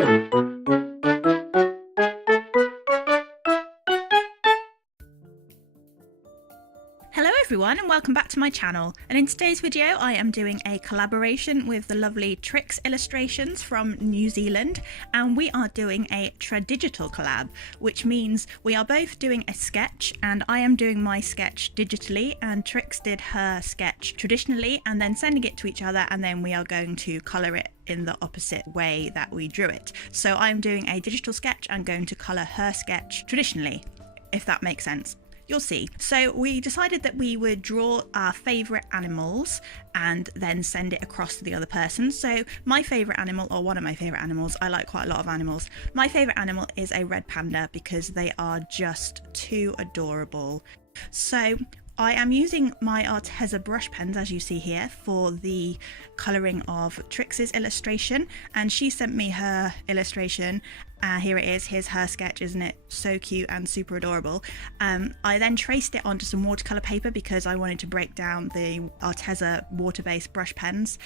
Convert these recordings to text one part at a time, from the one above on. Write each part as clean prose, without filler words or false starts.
Hello everyone and welcome back to my channel, and in today's video I am doing a collaboration with the lovely Trixks illustrations from New Zealand, and we are doing a Tradigital collab, which means we are both doing a sketch, and I am doing my sketch digitally and Trixks did her sketch traditionally, and then sending it to each other, and then we are going to colour it in the opposite way that we drew it. So I'm doing a digital sketch and going to colour her sketch traditionally, if that makes sense. You'll see. So we decided that we would draw our favourite animals and then send it across to the other person. So my favourite animal, or one of my favourite animals, I like quite a lot of animals. My favourite animal is a red panda because they are just too adorable. So I am using my Arteza brush pens, as you see here, for the colouring of Trixks' illustration, and she sent me her illustration. Here it is. Here's her sketch. Isn't it so cute and super adorable? I then traced it onto some watercolour paper because I wanted to break down the Arteza water-based brush pens.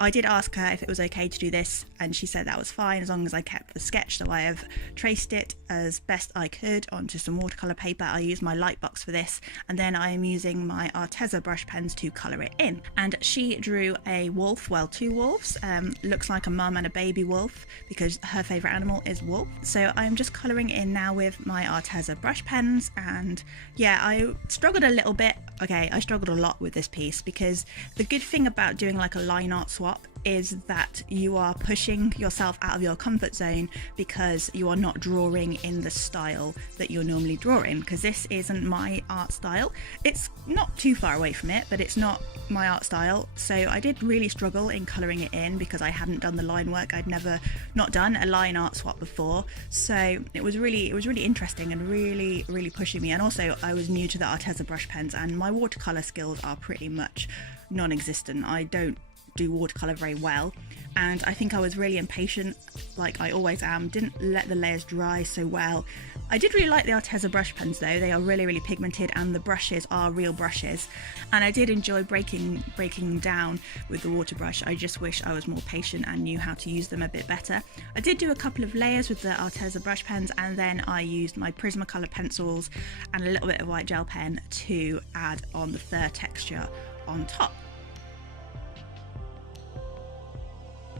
I did ask her if it was okay to do this, and she said that was fine as long as I kept the sketch. So I have traced it as best I could onto some watercolour paper. I used my light box for this, and then I am using my Arteza brush pens to colour it in. And she drew a wolf, well, two wolves. Looks like a mum and a baby wolf because her favourite animal is wolf. So I'm just colouring in now with my Arteza brush pens, and yeah, I struggled a little bit. Okay, I struggled a lot with this piece because the good thing about doing like a line art swap is that you are pushing yourself out of your comfort zone because you are not drawing in the style that you're normally drawing, because this isn't my art style. It's not too far away from it, but it's not my art style. So I did really struggle in colouring it in because I hadn't done the line work. I'd never not done a line art swap before, so it was really interesting and really pushing me. And also I was new to the Arteza brush pens and my watercolour skills are pretty much non-existent. I don't do watercolour very well, and I think I was really impatient, like I always am. Didn't let the layers dry so well. I did really like the Arteza brush pens though. They are really pigmented and the brushes are real brushes, and I did enjoy breaking them down with the water brush. I just wish I was more patient and knew how to use them a bit better. I did do a couple of layers with the Arteza brush pens, and then I used my Prismacolor pencils and a little bit of white gel pen to add on the fur texture on top.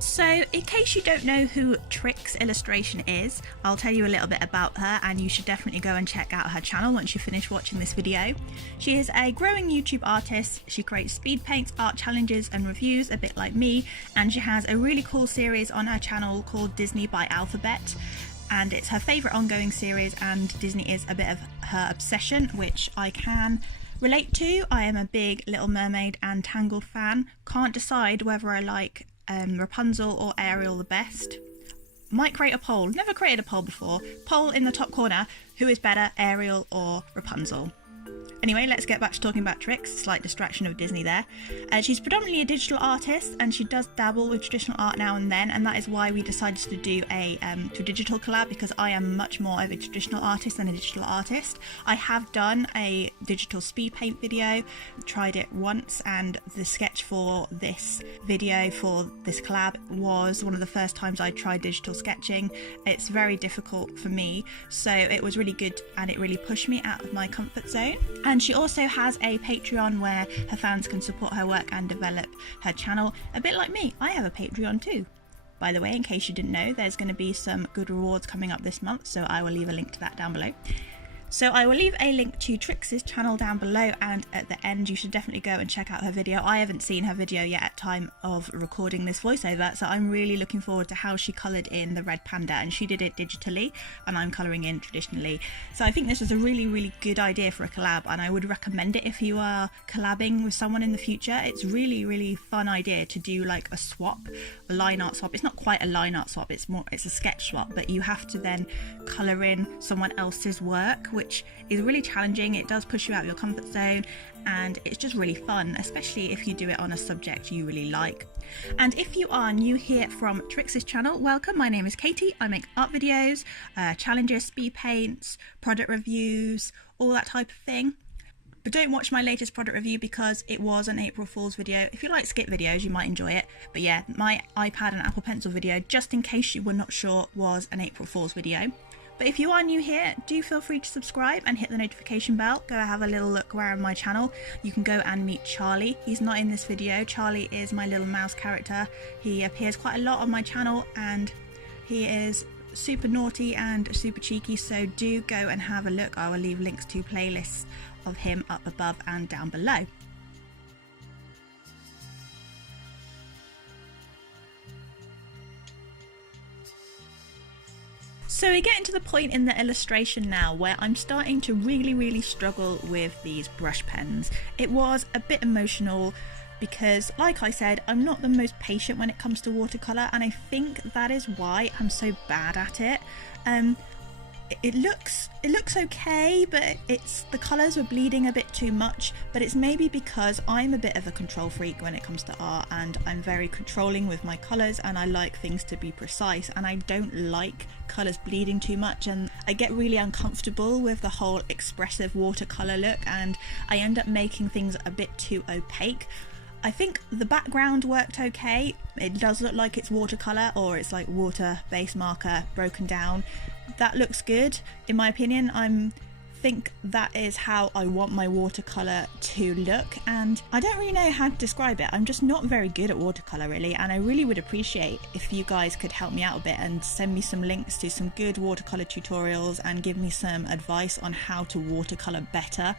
So in case you don't know who Trixks illustration is, I'll tell you a little bit about her, and you should definitely go and check out her channel once you finish watching this video. She is a growing YouTube artist. She creates speed paints, art challenges and reviews a bit like me, and she has a really cool series on her channel called Disney by Alphabet, and it's her favourite ongoing series, and Disney is a bit of her obsession, which I can relate to. I am a big Little Mermaid and Tangled fan. Can't decide whether I like Rapunzel or Ariel the best. Might create a poll. Never created a poll before. Poll in the top corner. Who is better, Ariel or Rapunzel? Anyway, let's get back to talking about Trixks. Slight distraction of Disney there. She's predominantly a digital artist, and she does dabble with traditional art now and then, and that is why we decided to do a Tradigital collab, because I am much more of a traditional artist than a digital artist. I have done a digital speed paint video, tried it once, and the sketch for this video, for this collab, was one of the first times I tried digital sketching. It's very difficult for me, so it was really good and it really pushed me out of my comfort zone. And she also has a Patreon where her fans can support her work and develop her channel, a bit like me. I have a Patreon too. By the way, in case you didn't know, there's going to be some good rewards coming up this month, so I will leave a link to that down below. So I will leave a link to Trixks' channel down below, and at the end you should definitely go and check out her video. I haven't seen her video yet at time of recording this voiceover, so I'm really looking forward to how she coloured in the red panda, and she did it digitally and I'm colouring in traditionally. So I think this was a really good idea for a collab, and I would recommend it if you are collabing with someone in the future. It's really fun idea to do like a swap, a line art swap. It's not quite a line art swap, it's a sketch swap, but you have to then colour in someone else's work, which is really challenging. It does push you out of your comfort zone, and it's just really fun, especially if you do it on a subject you really like. And if you are new here from Trixks' channel, welcome. My name is Katie. I make art videos, challenges, speed paints, product reviews, all that type of thing. But don't watch my latest product review because it was an April Fool's video. If you like skit videos, you might enjoy it. But yeah, my iPad and Apple Pencil video, just in case you were not sure, was an April Fool's video. But if you are new here, do feel free to subscribe and hit the notification bell. Go have a little look around my channel. You can go and meet Charlie. He's not in this video. Charlie is my little mouse character. He appears quite a lot on my channel and he is super naughty and super cheeky, so do go and have a look. I will leave links to playlists of him up above and down below. So we're getting to the point in the illustration now where I'm starting to really struggle with these brush pens. It was a bit emotional because, like I said, I'm not the most patient when it comes to watercolour, and I think that is why I'm so bad at it. It looks okay, but the colours were bleeding a bit too much, but it's maybe because I'm a bit of a control freak when it comes to art, and I'm very controlling with my colours, and I like things to be precise, and I don't like colours bleeding too much, and I get really uncomfortable with the whole expressive watercolour look, and I end up making things a bit too opaque. I think the background worked okay. It does look like it's watercolour, or it's like water base marker broken down. That looks good in my opinion. I think that is how I want my watercolour to look, and I don't really know how to describe it. I'm just not very good at watercolour really, and I really would appreciate if you guys could help me out a bit and send me some links to some good watercolour tutorials and give me some advice on how to watercolour better.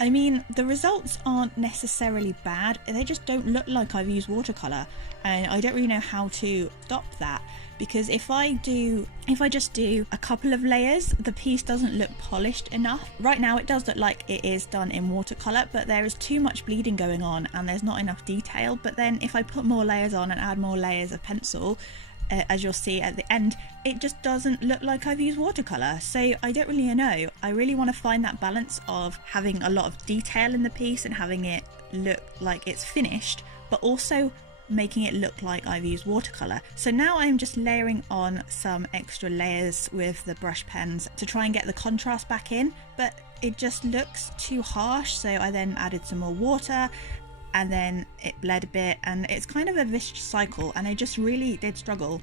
I mean, the results aren't necessarily bad, they just don't look like I've used watercolour, and I don't really know how to stop that, because if I just do a couple of layers, the piece doesn't look polished enough. Right now it does look like it is done in watercolour, but there is too much bleeding going on and there's not enough detail. But then if I put more layers on and add more layers of pencil, as you'll see at the end, it just doesn't look like I've used watercolour. So I don't really know. I really want to find that balance of having a lot of detail in the piece and having it look like it's finished, but also making it look like I've used watercolour. So now I'm just layering on some extra layers with the brush pens to try and get the contrast back in, but it just looks too harsh. So I then added some more water, and then it bled a bit, and it's kind of a vicious cycle, and I just really did struggle.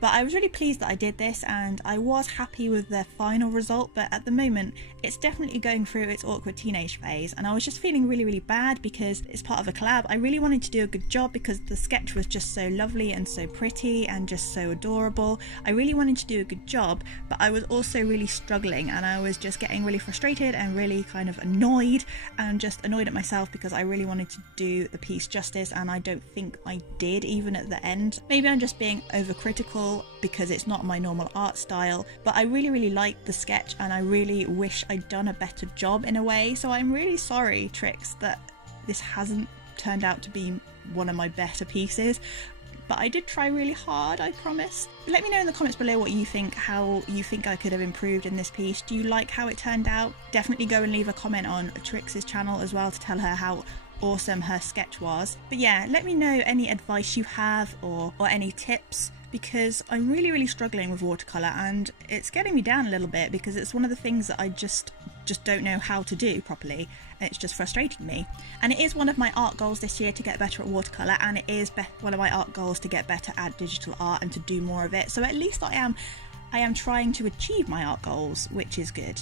But I was really pleased that I did this, and I was happy with the final result, but at the moment it's definitely going through its awkward teenage phase, and I was just feeling really bad because it's part of a collab. I really wanted to do a good job because the sketch was just so lovely and so pretty and just so adorable. I really wanted to do a good job, but I was also really struggling, and I was just getting really frustrated and really kind of annoyed, and just annoyed at myself because I really wanted to do the piece justice, and I don't think I did, even at the end. Maybe I'm just being overcritical because it's not my normal art style, but I really liked the sketch, and I really wish I'd done a better job in a way. So I'm really sorry, Trixks, that this hasn't turned out to be one of my better pieces, but I did try really hard, I promise. Let me know in the comments below what you think, how you think I could have improved in this piece. Do you like how it turned out? Definitely go and leave a comment on Trixks' channel as well to tell her how awesome her sketch was. But yeah, let me know any advice you have or any tips, because I'm really struggling with watercolour, and it's getting me down a little bit because it's one of the things that I just don't know how to do properly, and it's just frustrating me. And it is one of my art goals this year to get better at watercolour, and it is one of my art goals to get better at digital art and to do more of it. So at least I am trying to achieve my art goals, which is good.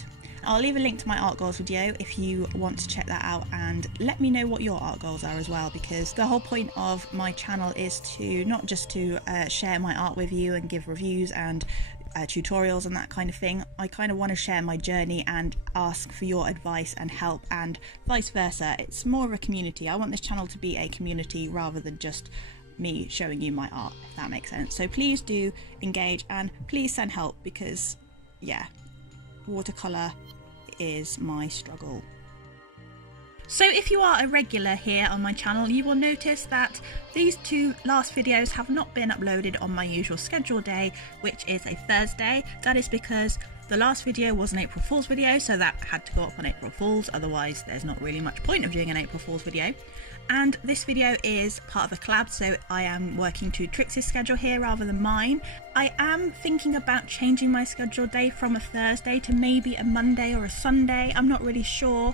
I'll leave a link to my art goals video if you want to check that out, and let me know what your art goals are as well, because the whole point of my channel is to not just to share my art with you and give reviews and tutorials and that kind of thing. I kind of want to share my journey and ask for your advice and help, and vice versa. It's more of a community. I want this channel to be a community rather than just me showing you my art, if that makes sense. So please do engage, and please send help, because yeah, watercolour is my struggle. So if you are a regular here on my channel, you will notice that these two last videos have not been uploaded on my usual schedule day, which is a Thursday. That is because the last video was an April Fool's video, so that had to go up on April Fool's, otherwise there's not really much point of doing an April Fool's video. And this video is part of a collab, so I am working to Trixks' schedule here rather than mine. I am thinking about changing my schedule day from a Thursday to maybe a Monday or a Sunday. I'm not really sure,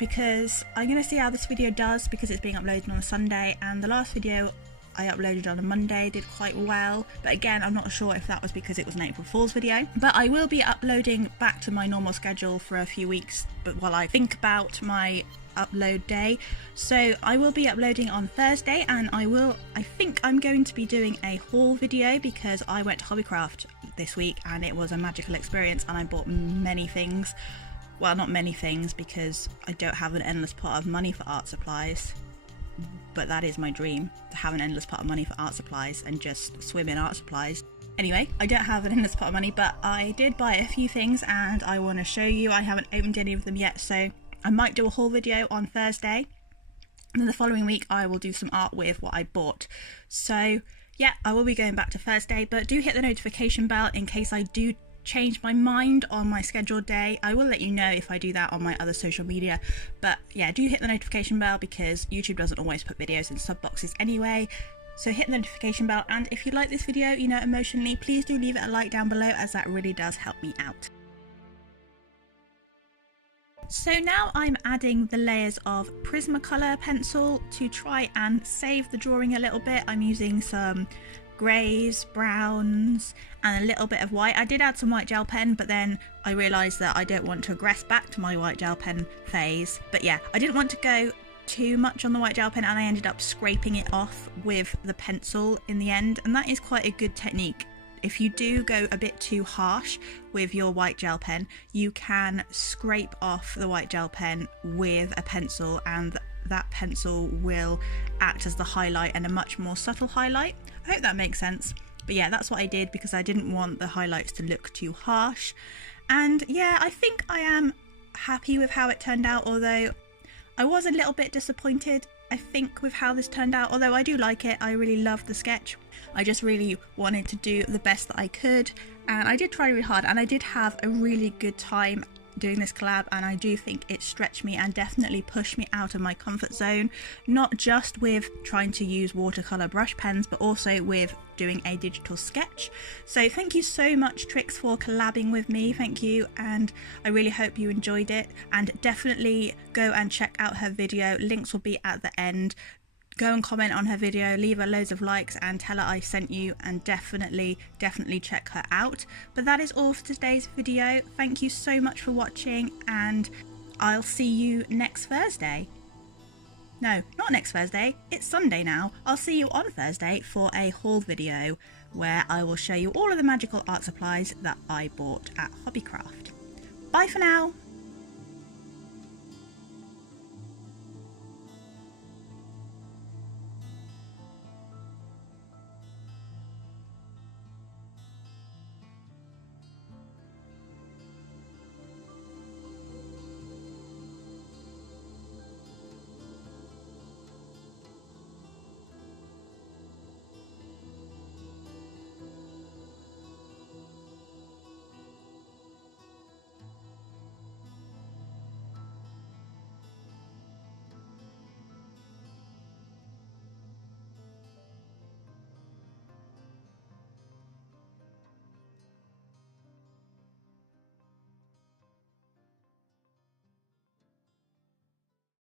because I'm going to see how this video does, because it's being uploaded on a Sunday, and the last video I uploaded on a Monday did quite well, but again, I'm not sure if that was because it was an April Fool's video. But I will be uploading back to my normal schedule for a few weeks, but while I think about my upload day. So I will be uploading on Thursday, and I think I'm going to be doing a haul video, because I went to Hobbycraft this week and it was a magical experience, and I bought many things. Well, not many things, because I don't have an endless pot of money for art supplies, but that is my dream, to have an endless pot of money for art supplies and just swim in art supplies. Anyway, I don't have an endless pot of money, but I did buy a few things and I want to show you. I haven't opened any of them yet, so I might do a haul video on Thursday, and then the following week I will do some art with what I bought. So yeah, I will be going back to Thursday, but do hit the notification bell in case I do change my mind on my scheduled day. I will let you know if I do that on my other social media, but yeah, do hit the notification bell, because YouTube doesn't always put videos in sub boxes anyway. So hit the notification bell, and if you like this video, you know, emotionally, please do leave it a like down below, as that really does help me out. So now I'm adding the layers of Prismacolor pencil to try and save the drawing a little bit. I'm using some greys, browns, and a little bit of white. I did add some white gel pen, but then I realised that I don't want to regress back to my white gel pen phase. But yeah, I didn't want to go too much on the white gel pen, and I ended up scraping it off with the pencil in the end, and that is quite a good technique. If you do go a bit too harsh with your white gel pen, you can scrape off the white gel pen with a pencil, and that pencil will act as the highlight, and a much more subtle highlight. I hope that makes sense. But yeah, that's what I did, because I didn't want the highlights to look too harsh. And yeah, I think I am happy with how it turned out, although I was a little bit disappointed, I think, with how this turned out. Although I do like it, I really love the sketch. I just really wanted to do the best that I could, and I did try really hard, and I did have a really good time doing this collab, and I do think it stretched me and definitely pushed me out of my comfort zone, not just with trying to use watercolor brush pens, but also with doing a digital sketch. So thank you so much, Trixks, for collabing with me. Thank you, and I really hope you enjoyed it, and definitely go and check out her video. Links will be at the end. Go and comment on her video, leave her loads of likes, and tell her I sent you, and definitely check her out. But that is all for today's video. Thank you so much for watching, and I'll see you next Thursday. No, not next Thursday, it's Sunday now. I'll see you on Thursday for a haul video where I will show you all of the magical art supplies that I bought at Hobbycraft. Bye for now!